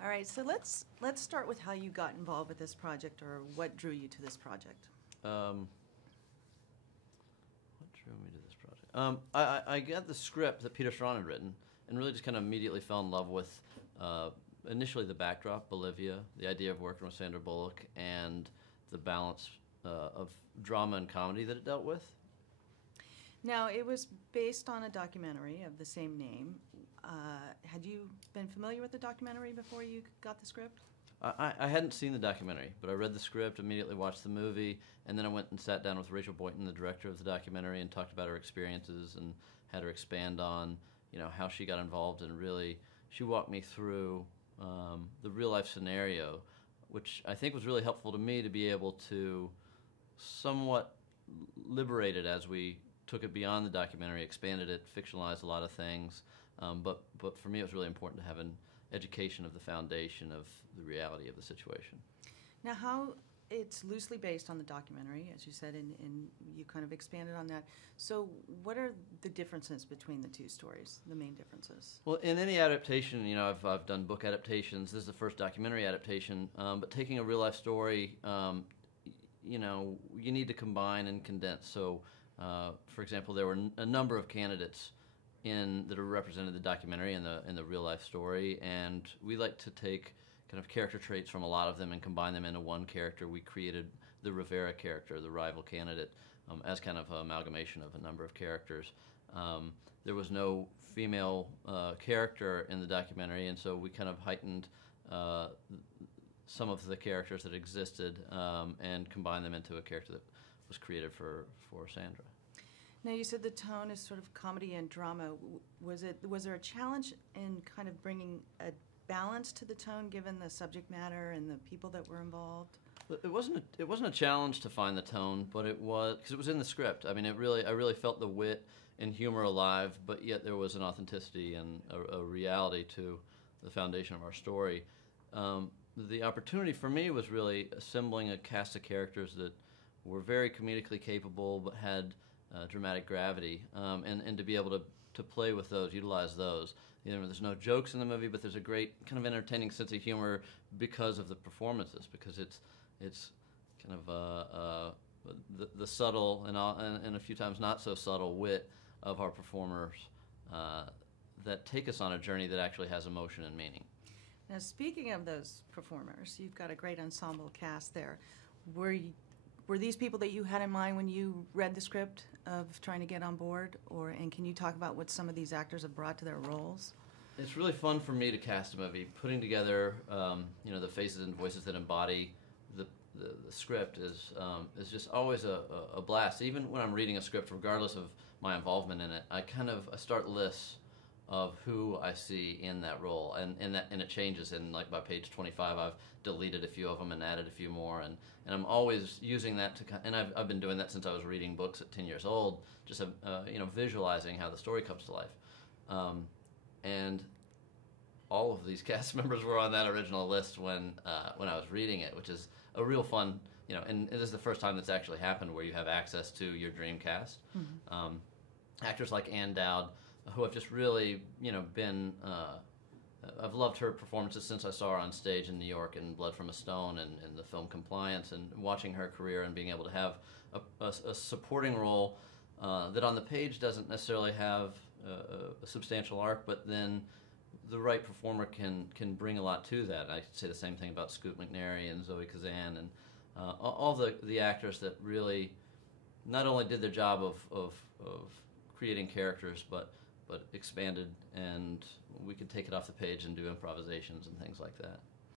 All right, so let's start with how you got involved with this project, or what drew you to this project. What drew me to this project? I got the script that Peter Strawn had written, and really just kind of immediately fell in love with initially the backdrop, Bolivia, the idea of working with Sandra Bullock, and the balance of drama and comedy that it dealt with. Now, it was based on a documentary of the same name. Had you been familiar with the documentary before you got the script? I hadn't seen the documentary, but I read the script, immediately watched the movie, and then I went and sat down with Rachel Boynton, the director of the documentary, and talked about her experiences and had her expand on, how she got involved, and really, she walked me through the real-life scenario, which I think was really helpful to me to be able to somewhat liberate it as we took it beyond the documentary, expanded it, fictionalized a lot of things, but for me it was really important to have an education of the foundation of the reality of the situation. Now, how it's loosely based on the documentary, as you said, and you kind of expanded on that. So what are the differences between the two stories, the main differences? Well, in any adaptation, I've done book adaptations. This is the first documentary adaptation, but taking a real-life story, you need to combine and condense. So, for example, there were a number of candidates that are represented in the documentary and the real-life story, and we like to take kind of character traits from a lot of them and combine them into one character. We created the Rivera character, the rival candidate, as kind of an amalgamation of a number of characters. There was no female character in the documentary, and so we kind of heightened some of the characters that existed and combined them into a character that was created for Sandra. Now, you said the tone is sort of comedy and drama. Was there a challenge in kind of bringing a balance to the tone, given the subject matter and the people that were involved? It wasn't a challenge to find the tone, but it was because it was in the script. I mean, I really felt the wit and humor alive, but yet there was an authenticity and a reality to the foundation of our story. The opportunity for me was really assembling a cast of characters that were very comedically capable, but had dramatic gravity, and to be able to play with those, utilize those. There's no jokes in the movie, but there's a great kind of entertaining sense of humor because of the performances, because it's kind of the subtle and a few times not so subtle wit of our performers that take us on a journey that actually has emotion and meaning. Now, speaking of those performers, you've got a great ensemble cast there. Were these people that you had in mind when you read the script of trying to get on board, and can you talk about what some of these actors have brought to their roles? It's really fun for me to cast a movie. Putting together, the faces and voices that embody the script is just always a blast. Even when I'm reading a script, regardless of my involvement in it, I start lists of who I see in that role, and it changes. And like by page 25, I've deleted a few of them and added a few more, and I'm always using that and I've been doing that since I was reading books at 10 years old, just visualizing how the story comes to life. And all of these cast members were on that original list when I was reading it, which is a real fun, and it is the first time that's actually happened where you have access to your dream cast. Mm-hmm. Actors like Ann Dowd, who have just really, been, I've loved her performances since I saw her on stage in New York in Blood from a Stone and the film Compliance, and watching her career and being able to have a supporting role that on the page doesn't necessarily have a substantial arc, but then the right performer can bring a lot to that. I could say the same thing about Scoot McNairy and Zoe Kazan and all the actors that really not only did their job of creating characters, but expanded, and we could take it off the page and do improvisations and things like that.